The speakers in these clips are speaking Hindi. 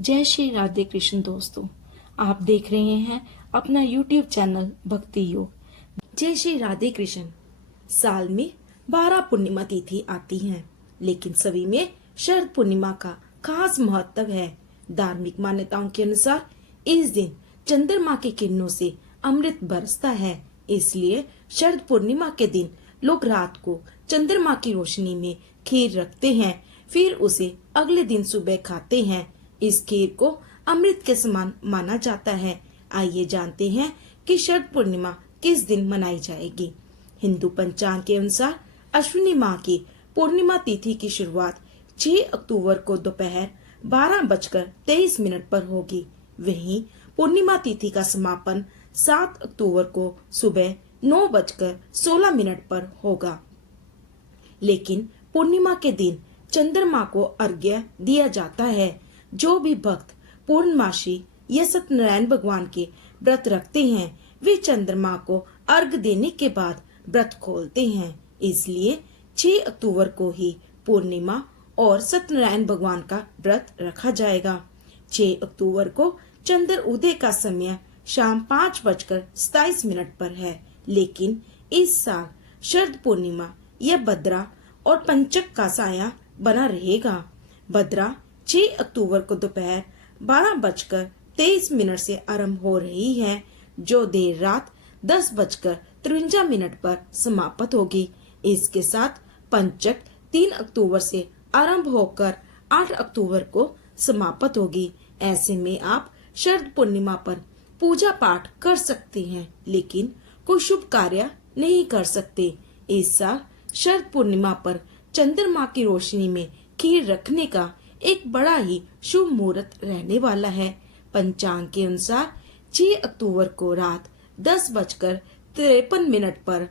जय श्री राधे कृष्ण दोस्तों, आप देख रहे हैं अपना YouTube चैनल भक्ति योग। जय श्री राधे कृष्ण। साल में 12 पूर्णिमा तिथि आती हैं, लेकिन सभी में शरद पूर्णिमा का खास महत्व है। धार्मिक मान्यताओं के अनुसार इस दिन चंद्रमा की किरणों से अमृत बरसता है, इसलिए शरद पूर्णिमा के दिन लोग रात को चंद्रमा की रोशनी में खीर रखते हैं, फिर उसे अगले दिन सुबह खाते हैं। इस खीर को अमृत के समान माना जाता है। आइए जानते हैं कि शरद पूर्णिमा किस दिन मनाई जाएगी। हिंदू पंचांग के अनुसार अश्विनी माह की पूर्णिमा तिथि की शुरुआत 6 अक्टूबर को दोपहर 12:23 पर होगी। वहीं पूर्णिमा तिथि का समापन 7 अक्टूबर को सुबह 9:16 पर होगा। लेकिन पूर्णिमा के दिन चंद्रमा को अर्घ्य दिया जाता है। जो भी भक्त पूर्णमासी या सत्यनारायण भगवान के व्रत रखते हैं, वे चंद्रमा को अर्घ देने के बाद व्रत खोलते हैं। इसलिए 6 अक्टूबर को ही पूर्णिमा और सत्यनारायण भगवान का व्रत रखा जाएगा। 6 अक्टूबर को चंद्र उदय का समय शाम 5:27 पर है, लेकिन इस साल शरद पूर्णिमा या भद्रा और पंचक का साया बना रहेगा। भद्रा 6 अक्टूबर को दोपहर 12:23 से आरंभ हो रही है, जो देर रात 10:53 पर समाप्त होगी। इसके साथ पंचक 3 अक्टूबर से आरंभ होकर 8 अक्टूबर को समाप्त होगी। ऐसे में आप शरद पूर्णिमा पर पूजा पाठ कर सकते हैं, लेकिन कोई शुभ कार्य नहीं कर सकते। इस साल शरद पूर्णिमा पर चंद्रमा की रोशनी में खीर रखने का एक बड़ा ही शुभ मुहूर्त रहने वाला है। पंचांग के अनुसार 6 अक्टूबर को रात 10:53 पर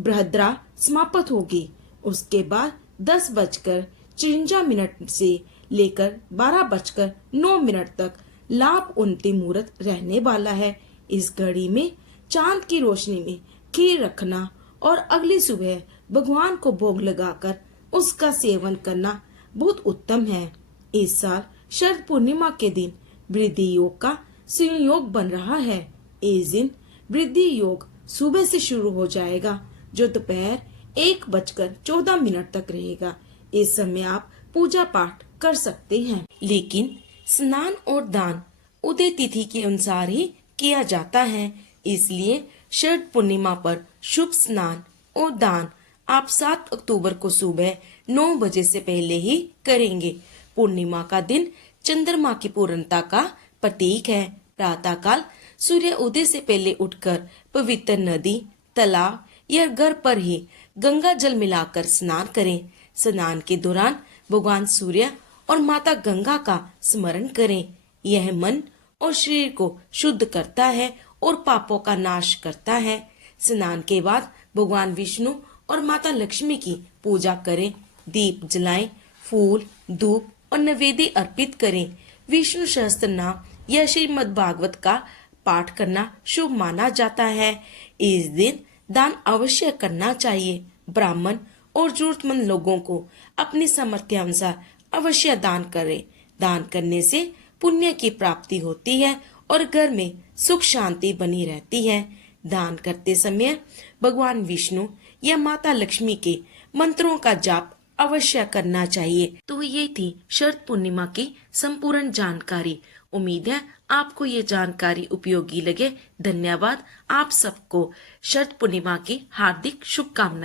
भद्रा समाप्त होगी। उसके बाद 10:54 से लेकर 12:09 तक लाभ अंतिम मुहूर्त रहने वाला है। इस घड़ी में चांद की रोशनी में खीर रखना और अगली सुबह भगवान को भोग लगाकर उसका सेवन करना बहुत उत्तम है। इस साल शरद पूर्णिमा के दिन वृद्धि योग का संयोग बन रहा है। इस दिन वृद्धि योग सुबह से शुरू हो जाएगा, जो दोपहर 1:14 तक रहेगा। इस समय आप पूजा पाठ कर सकते हैं, लेकिन स्नान और दान उदय तिथि के अनुसार ही किया जाता है। इसलिए शरद पूर्णिमा पर शुभ स्नान और दान आप 7 अक्टूबर को सुबह 9 बजे से पहले ही करेंगे। पूर्णिमा का दिन चंद्रमा की पूर्णता का प्रतीक है। प्रातःकाल सूर्य उदय से पहले उठकर पवित्र नदी, तालाब या घर पर ही गंगा जल मिलाकर स्नान करें। स्नान के दौरान भगवान सूर्य और माता गंगा का स्मरण करें। यह मन और शरीर को शुद्ध करता है और पापों का नाश करता है। स्नान के बाद भगवान विष्णु और माता लक्ष्मी की पूजा करें। दीप जलाएं, फूल, धूप और नैवेद्य अर्पित करें। विष्णु सहस्त्र नाम या श्रीमद् भागवत का पाठ करना शुभ माना जाता है। इस दिन दान अवश्य करना चाहिए। ब्राह्मण और जरूरतमंद लोगों को अपनी सामर्थ्य अनुसार अवश्य दान करें। दान करने से पुण्य की प्राप्ति होती है और घर में सुख शांति बनी रहती है। दान करते समय भगवान विष्णु या माता लक्ष्मी के मंत्रों का जाप अवश्य करना चाहिए। तो ये थी शरद पूर्णिमा की संपूर्ण जानकारी। उम्मीद है आपको ये जानकारी उपयोगी लगे। धन्यवाद। आप सबको शरद पूर्णिमा की हार्दिक शुभकामनाएं।